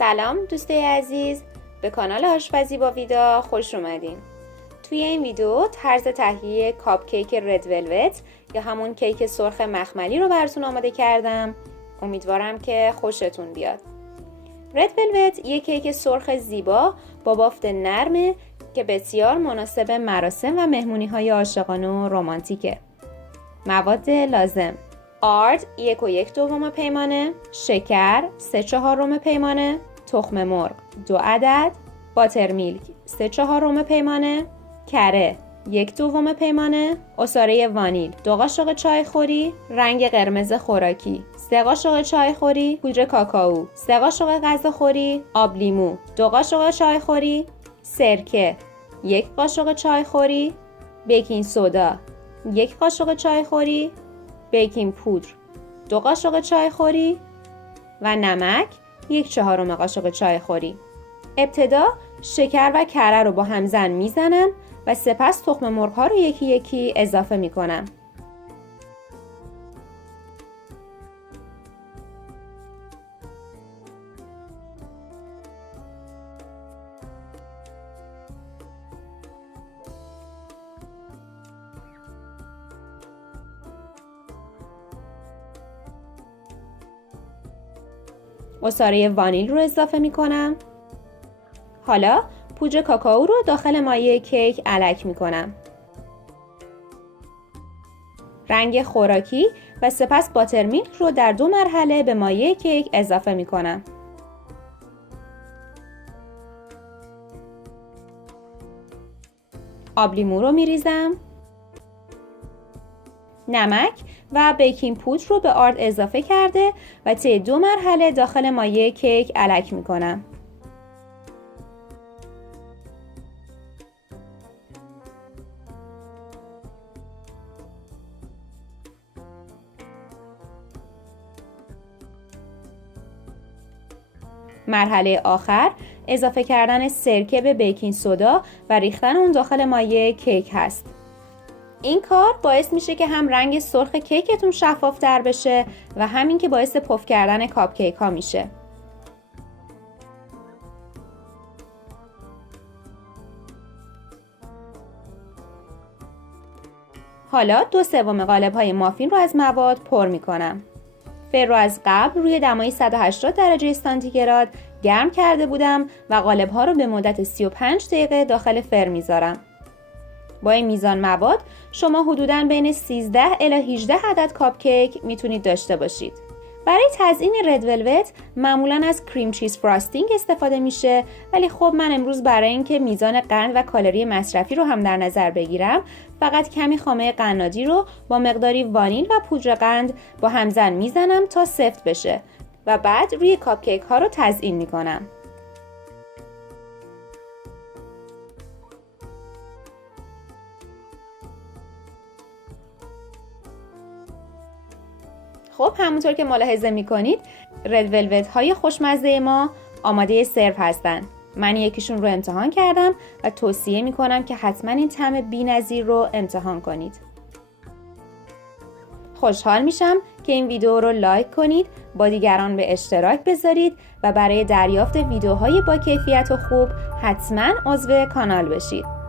سلام دوستای عزیز، به کانال آشپزی با ویدا خوش اومدین. توی این ویدیو طرز تهیه کاپ کیک رد ولوت یا همون کیک سرخ مخملی رو براتون آماده کردم. امیدوارم که خوشتون بیاد. رد ولوت یک کیک سرخ زیبا با بافت نرمه که بسیار مناسب مراسم و مهمونی‌های عاشقانه و رمانتیکه. مواد لازم: آرد 1 پیمانه، شکر 3/4 پیمانه، تخم مرغ 2 عدد، باترمیلک 3/4 پیمانه، کره 1/2 پیمانه، عصاره وانیل 2 قاشق چایخوری، رنگ قرمز خوراکی 3 قاشق چایخوری، پودر کاکائو 3 قاشق غذاخوری، آب لیمو 2 قاشق چایخوری، سرکه 1 قاشق چایخوری، بیکینگ سودا 1 قاشق چایخوری، بیکینگ پودر 2 قاشق چایخوری و نمک 1/4 قاشق چایخوری. ابتدا شکر و کره رو با هم زن میزنم و سپس تخم مرغ ها رو یکی یکی اضافه میکنم. عصاره وانیل رو اضافه می کنم. حالا پودر کاکائو رو داخل مایع کیک الک می کنم. رنگ خوراکی و سپس باترمیلک رو در 2 مرحله به مایع کیک اضافه می کنم. آب لیمو رو می ریزم. نمک و بیکینگ پودر رو به آرد اضافه کرده و طی 2 مرحله داخل مایع کیک الک می کنم. مرحله آخر اضافه کردن سرکه به بیکینگ سودا و ریختن اون داخل مایع کیک هست. این کار باعث میشه که هم رنگ سرخ کیکتون شفافتر بشه و همین که باعث پف کردن کاپ کیک ها میشه. حالا 2/3 قالب های مافین رو از مواد پر میکنم. فر رو از قبل روی دمای 180 درجه سانتیگراد گرم کرده بودم و قالب ها رو به مدت 35 دقیقه داخل فر میذارم. با این میزان مواد شما حدوداً بین 13 الی 18 عدد کاپ کیک میتونید داشته باشید. برای تزیین رد ولوت معمولاً از کریم چیز فراستینگ استفاده میشه، ولی خب من امروز برای اینکه میزان قند و کالری مصرفی رو هم در نظر بگیرم فقط کمی خامه قنادی رو با مقداری وانیل و پودر قند با هم زن میزنم تا سفت بشه و بعد روی کاپ کیک ها رو تزیین میکنم. خب همونطور که ملاحظه میکنید رد ولوت های خوشمزه ما آماده سرو هستن. من یکیشون رو امتحان کردم و توصیه میکنم که حتما این طعم بی‌نظیر رو امتحان کنید. خوشحال میشم که این ویدیو رو لایک کنید، با دیگران به اشتراک بذارید و برای دریافت ویدیوهای با کیفیت و خوب حتما عضو کانال بشید.